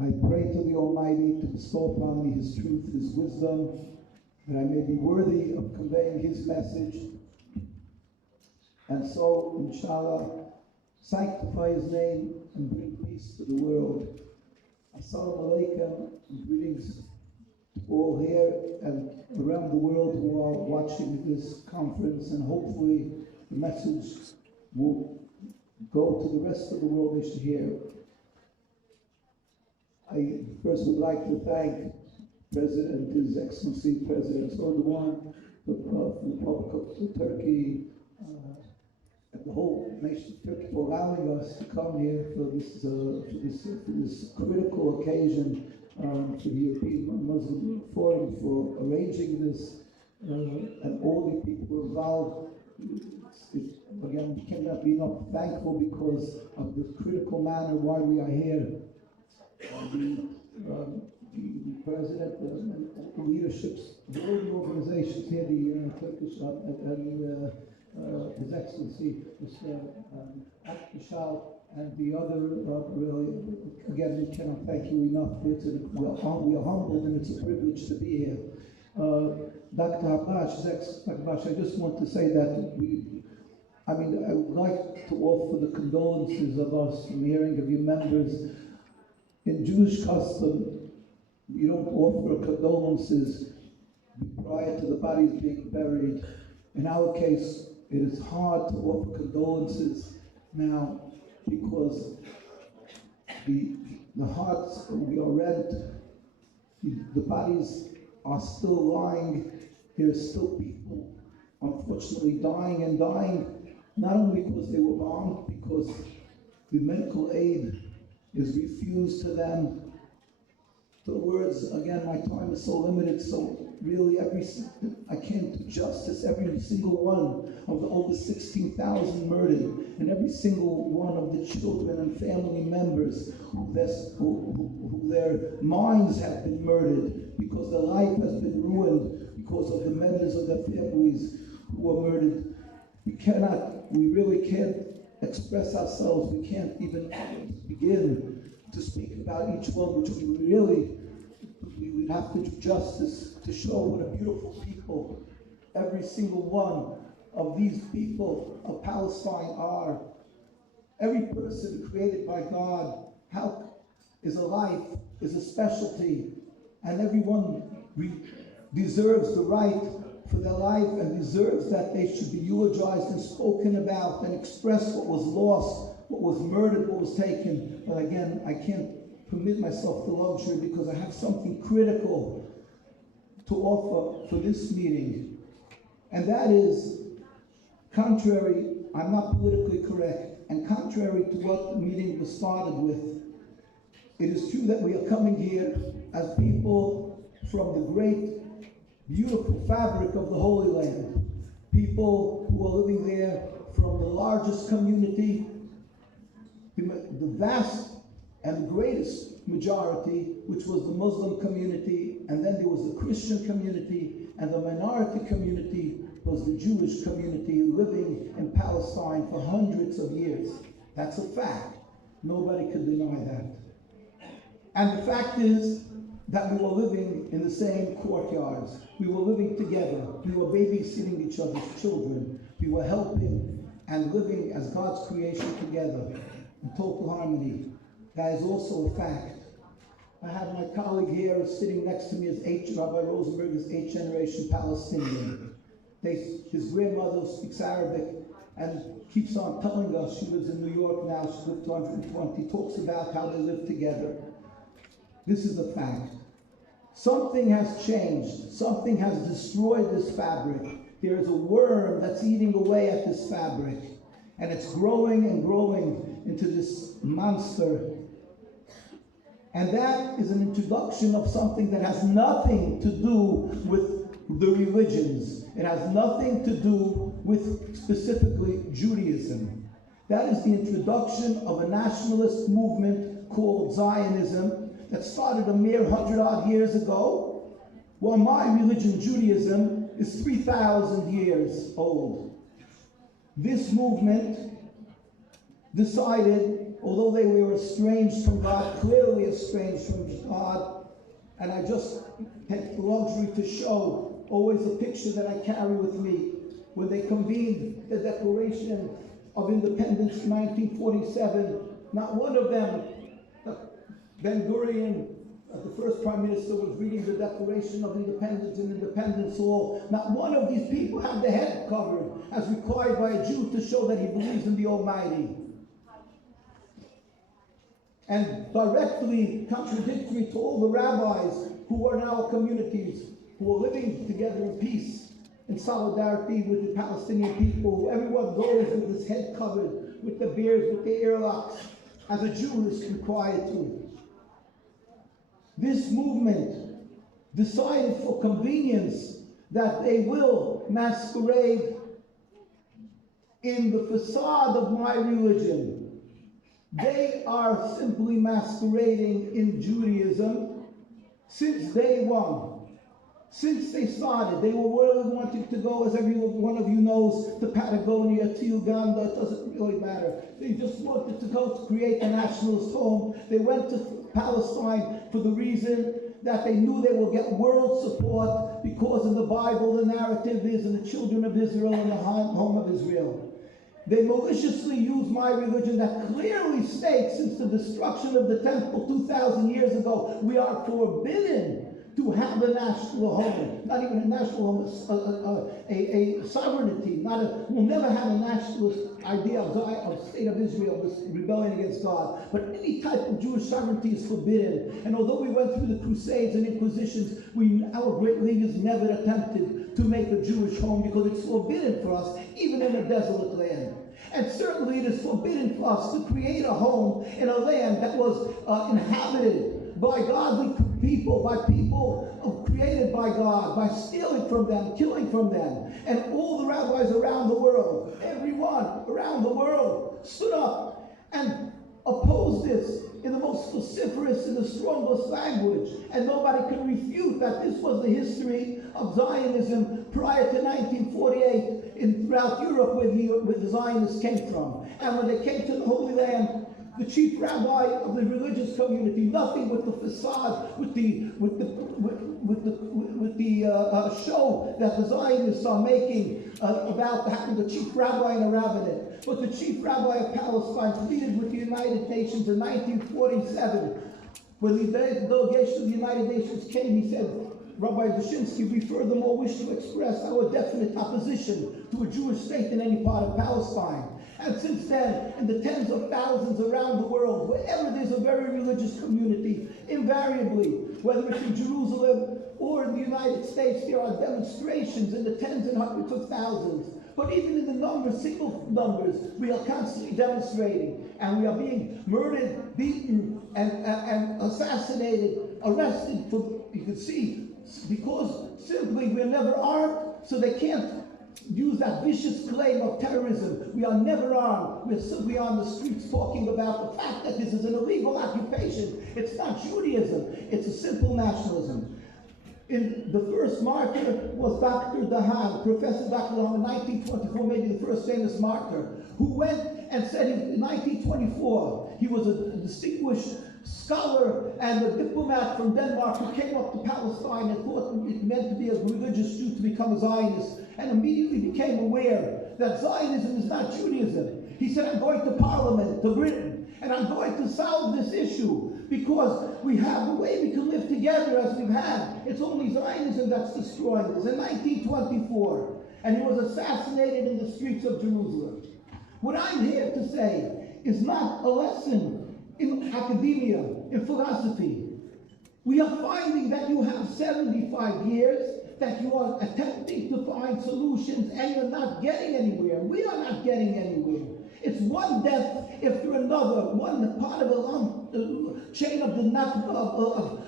I pray to the Almighty to bestow upon me His truth, His wisdom, that I may be worthy of conveying His message. And so, inshallah, sanctify His name and bring peace to the world. Assalamu alaikum, and greetings to all here and around the world who are watching this conference, and hopefully the message will go to the rest of the world they should hear. I first would like to thank President, His Excellency President Erdogan, the Republic of Turkey, and the whole nation of Turkey for allowing us to come here for this critical occasion for the European Muslim Forum, for arranging this, and all the people involved. Again, we cannot be enough thankful because of the critical manner why we are here. The president and the leaderships of all the organizations here, the Turkish and His Excellency Mr. Akbishal, and the other, really, again, we cannot thank you enough. We are humbled, and it's a privilege to be here. Dr. Abbas, I just want to say that I would like to offer the condolences of us from hearing of your members. In Jewish custom, you don't offer condolences prior to the bodies being buried. In our case, it is hard to offer condolences now because the hearts we are rent, the bodies are still lying. There's still people, unfortunately, dying and dying, not only because they were bombed, because the medical aid is refused to them. The words, again, my time is so limited, so really I can't do justice. Every single one of the over 16,000 murdered, and every single one of the children and family members who their minds have been murdered because their life has been ruined because of the members of their families who were murdered. We really can't express ourselves. We can't even begin to speak about each one, which we would have to do justice to show what a beautiful people every single one of these people of Palestine are. Every person created by God is a life, is a specialty, and everyone deserves the right for their life and deserves that they should be eulogized and spoken about and express what was lost, what was murdered, what was taken. But again, I can't permit myself the luxury because I have something critical to offer for this meeting. And that is contrary, I'm not politically correct, and contrary to what the meeting was started with. It is true that we are coming here as people from the great, beautiful fabric of the Holy Land. People who are living there from the largest community, the vast and greatest majority, which was the Muslim community, and then there was the Christian community, and the minority community was the Jewish community living in Palestine for hundreds of years. That's a fact. Nobody could deny that. And the fact is that we were living in the same courtyards. We were living together. We were babysitting each other's children. We were helping and living as God's creation together in total harmony. That is also a fact. I have my colleague here sitting next to me is Rabbi Rosenberg is 8th generation Palestinian. His grandmother speaks Arabic and keeps on telling us, she lives in New York now, she lived 120, talks about how they live together. This is a fact. Something has changed. Something has destroyed this fabric. There is a worm that's eating away at this fabric, and it's growing and growing into this monster. And that is an introduction of something that has nothing to do with the religions. It has nothing to do with specifically Judaism. That is the introduction of a nationalist movement called Zionism that started a mere 100-odd years ago, while my religion, Judaism, is 3,000 years old. This movement decided although they were estranged from God, clearly estranged from God. And I just take the luxury to show always a picture that I carry with me. When they convened the Declaration of Independence in 1947, not one of them, Ben-Gurion, the first Prime Minister, was reading the Declaration of Independence in Independence Hall. Not one of these people had their head covered, as required by a Jew to show that he believes in the Almighty. And directly contradictory to all the rabbis who are in our communities, who are living together in peace, in solidarity with the Palestinian people. Everyone goes with his head covered, with the beards, with the earlocks, as a Jew is required to. This movement decided for convenience that they will masquerade in the facade of my religion. They are simply masquerading in Judaism since day one. Since they started, they were really wanting to go, as every one of you knows, to Patagonia, to Uganda. It doesn't really matter. They just wanted to go to create a nationalist home. They went to Palestine for the reason that they knew they will get world support, because in the Bible the narrative is in the children of Israel and the home of Israel. They maliciously use my religion that clearly states, since the destruction of the temple 2,000 years ago, we are forbidden to have a national home, not even a national home, a sovereignty. We'll never have a nationalist idea of state of Israel, this rebellion against God. But any type of Jewish sovereignty is forbidden. And although we went through the Crusades and Inquisitions, our great leaders never attempted to make a Jewish home, because it's forbidden for us, even in a desolate land. And certainly it is forbidden for us to create a home in a land that was inhabited by godly people, by people created by God, by stealing from them, killing from them. And all the rabbis around the world, everyone around the world, stood up and opposed this in the most vociferous and the strongest language. And nobody can refute that this was the history of Zionism prior to 1948 throughout Europe, where the Zionists came from. And when they came to the Holy Land, the chief rabbi of the religious community, nothing with the facade, with the show that the Zionists are making about having the chief rabbi and a rabbinate. But the chief rabbi of Palestine pleaded with the United Nations in 1947. When the delegation of the United Nations came, he said, Rabbi Dushinsky, we furthermore wish to express our definite opposition to a Jewish state in any part of Palestine. And since then, in the tens of thousands around the world, wherever there's a very religious community, invariably, whether it's in Jerusalem or in the United States, there are demonstrations in the tens and hundreds of thousands. But even in the numbers, single numbers, we are constantly demonstrating. And we are being murdered, beaten, and assassinated, arrested for, you can see, because simply we're never armed, so they can't use that vicious claim of terrorism. We are never armed. We're simply on the streets talking about the fact that this is an illegal occupation. It's not Judaism. It's a simple nationalism. The first martyr was Dr. Dahan, Professor Dr. Dahan, in 1924, maybe the first famous martyr, who went and said in 1924, he was a distinguished scholar and a diplomat from Denmark who came up to Palestine and thought it meant to be a religious Jew to become a Zionist, and immediately became aware that Zionism is not Judaism. He said, I'm going to Parliament, to Britain, and I'm going to solve this issue, because we have the way we can live together as we've had. It's only Zionism that's destroying us. In 1924, and he was assassinated in the streets of Jerusalem. What I'm here to say is not a lesson in academia, in philosophy. We are finding that you have 75 years, that you are attempting to find solutions, and you're not getting anywhere. We are not getting anywhere. It's one death after another, one part of a chain of the Nakba,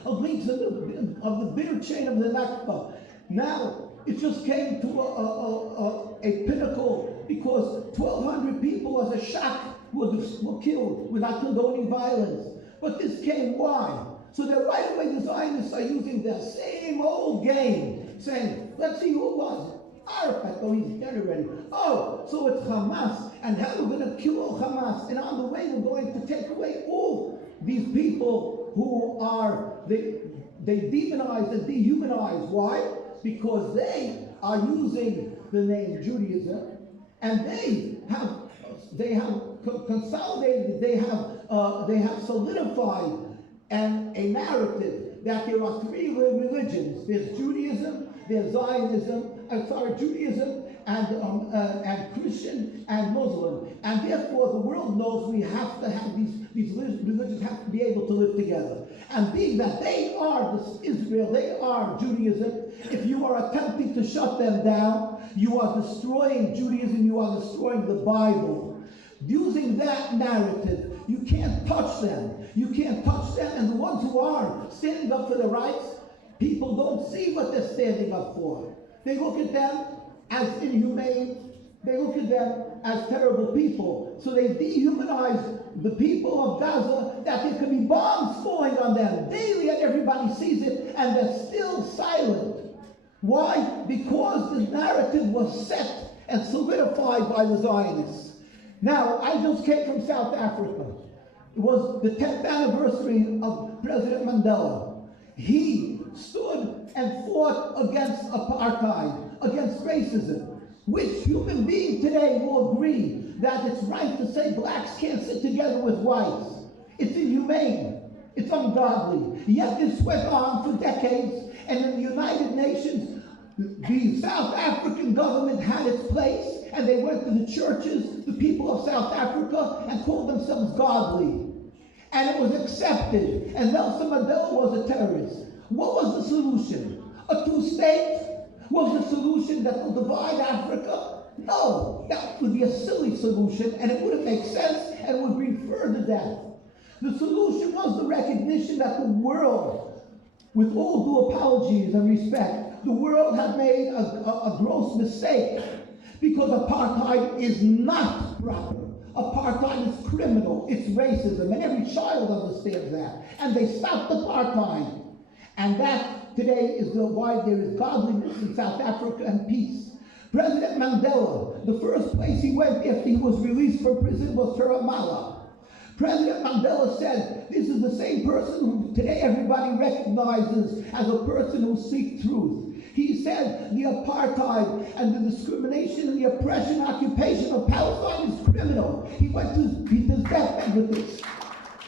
of links of the bitter chain of the Nakba. Now, it just came to a pinnacle, because 1,200 people as a shock were killed without condoning violence. But this came, why? So that right away the Zionists are using the same old game, saying, let's see who it was. Arafat, oh, he's dead already. Oh, so it's Hamas. and how we're going to kill Hamas, and on the way we're going to take away all these people who are, they demonize and dehumanize. Why? Because they are using the name Judaism, and they have consolidated, they have solidified a narrative that there are three religions. There's Judaism, there's Judaism and Christian and Muslim, and therefore the world knows we have to have these religions have to be able to live together. And being that they are Israel, they are Judaism, if you are attempting to shut them down, you are destroying Judaism, you are destroying the Bible. Using that narrative, you can't touch them. You can't touch them, and the ones who are standing up for their rights, people don't see what they're standing up for. They look at them as inhumane. They look at them as terrible people. So they dehumanize the people of Gaza, that there could be bombs falling on them daily, and everybody sees it, and they're still silent. Why? Because the narrative was set and solidified by the Zionists. Now, I just came from South Africa. It was the 10th anniversary of President Mandela. He stood and fought against apartheid, against racism. Which human being today will agree that it's right to say blacks can't sit together with whites? It's inhumane. It's ungodly. Yet this went on for decades, and in the United Nations, the South African government had its place, and they went to the churches, the people of South Africa, and called themselves godly. And it was accepted, and Nelson Mandela was a terrorist. What was the solution? A two-state? Was the solution that will divide Africa? No, that would be a silly solution, and it wouldn't make sense, and would bring further death. The solution was the recognition that the world, with all due apologies and respect, the world had made a gross mistake, because apartheid is not proper. Apartheid is criminal, it's racism, and every child understands that. And they stopped apartheid. And that today is why there is godliness in South Africa and peace. President Mandela, the first place he went after he was released from prison was to Ramallah. President Mandela said, this is the same person who today everybody recognizes as a person who seeks truth. He said the apartheid and the discrimination and the oppression, occupation of Palestine is criminal. He went to his deathbed with this.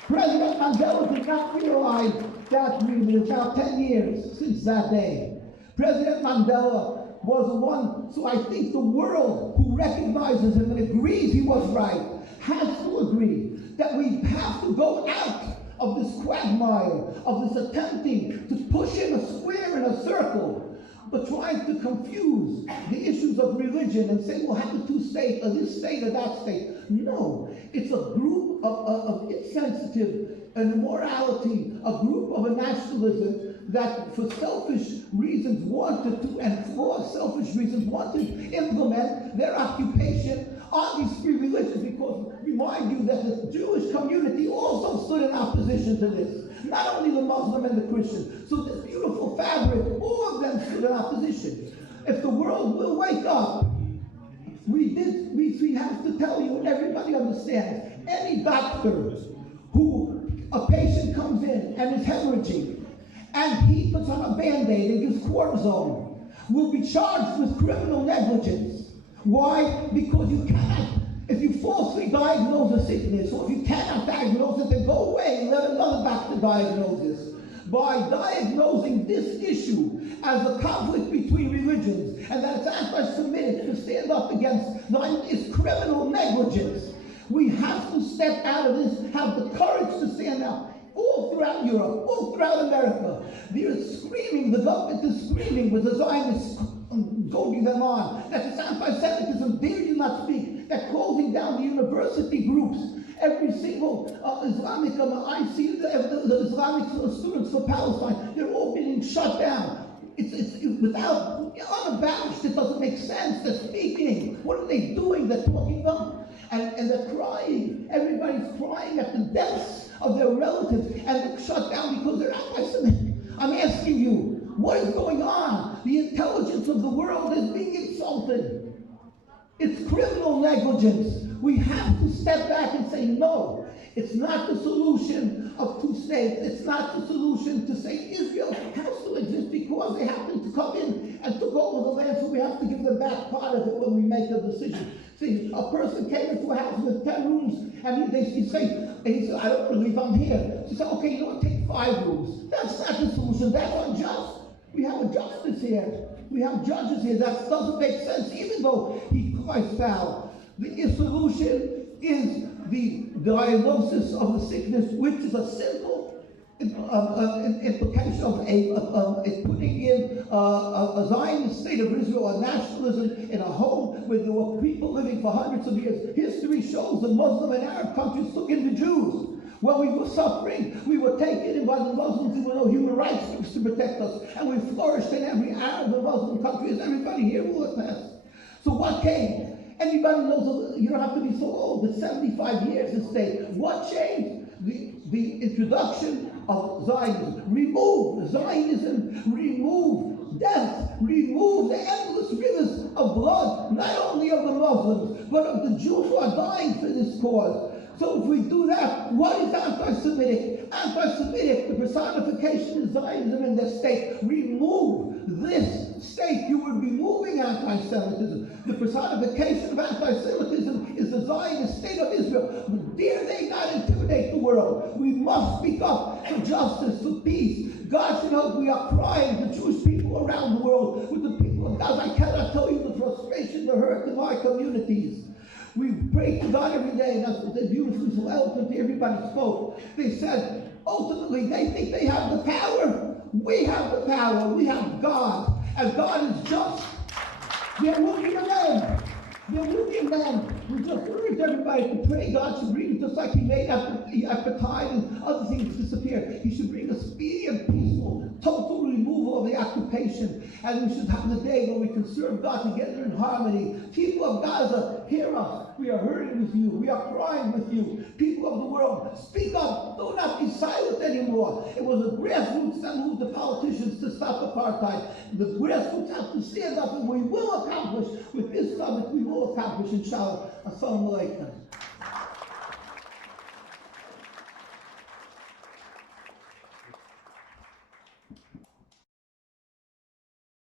President Mandela did not realize that it's now 10 years since that day. President Mandela was the one, so I think the world who recognizes him and agrees he was right, has to agree that we have to go out of this quagmire, of this attempting to push in a square in a circle, but trying to confuse the issues of religion and say, we'll have the two states, or this state or that state. No, it's a group of insensitive and immorality, a group of a nationalism that for selfish reasons wanted to, and for selfish reasons wanted to implement their occupation on these three religions, because remind you that the Jewish community also stood in opposition to this. Not only the Muslim and the Christian. So this beautiful fabric, all of them stood in opposition. If the world will wake up, we have to tell you, and everybody understands, any doctor who a patient comes in and is hemorrhaging, and he puts on a Band-Aid and gives cortisone, will be charged with criminal negligence. Why? Because you cannot, if you falsely diagnose a sickness, or if you cannot diagnose it, then go away and let another doctor diagnose this. By diagnosing this issue as a conflict between religions, and that it's anti-Semitic to stand up against is criminal negligence. We have to step out of this, have the courage to stand up. All throughout Europe, all throughout America, they're screaming, the government is screaming with the Zionists goading them on, that it's anti-Semitism, dare you not speak, that closing down the university groups, every single Islamic, I see the Islamic students for Palestine, they're all being shut down. It's without, unabashed, it doesn't make sense, they're speaking. What are they doing? They're talking up, and they're crying. Everybody's crying at the deaths of their relatives, and they're shut down because they're anti-Semitic. I'm asking you, what is going on? The intelligence of the world is being insulted. It's criminal negligence. we have to step back and say, no, it's not the solution of two states. It's not the solution to say Israel has to exist because they happen to come in and took over the land, so we have to give them back part of it when we make a decision. See, a person came into a house with 10 rooms, and he said, I don't believe I'm here. She said, okay, you know what, take 5 rooms. That's not the solution. That's unjust. We have a justice here. We have judges here. That doesn't make sense, even though he cries foul. The solution is the diagnosis of the sickness, which is a simple implication of putting in a Zionist state of Israel, a nationalism in a home where there were people living for hundreds of years. History shows the Muslim and Arab countries took in the Jews. When we were suffering, we were taken in by the Muslims. There were no human rights to protect us. And we flourished in every Arab and Muslim country, as everybody here will attest. So what came? Anybody knows, you don't have to be so old, it's 75 years to say. What changed? The introduction of Zionism. Remove Zionism, remove death, remove the endless rivers of blood, not only of the Muslims, but of the Jews who are dying for this cause. So if we do that, what is anti-Semitic? Anti-Semitic, the personification of Zionism in this state. Remove this state, you would be moving anti-Semitism. The personification of anti-Semitism is the Zionist state of Israel. But dare they not intimidate the world? We must speak up for justice, for peace. God should help. We are crying, the Jewish people around the world, with the people of God. I cannot tell you the frustration, the hurt in our communities. We pray to God every day, and that's what they beautifully, so eloquently everybody spoke. They said, ultimately, they think they have the power. We have the power. We have God, and God is just. There will be a man. There will be a man. We just urge everybody to pray God should bring, just like he made after time and other things disappear. He should bring a speedy and peaceful, total removal of the occupation. And we should have the day when we can serve God together in harmony. People of Gaza, hear us. We are hurting with you. We are crying with you. People of the world, speak up. Do not be silent anymore. It was the grassroots that moved the politicians to stop apartheid. The grassroots have to stand up, and we will accomplish with this summit. We will accomplish, inshallah. Assalamu alaikum.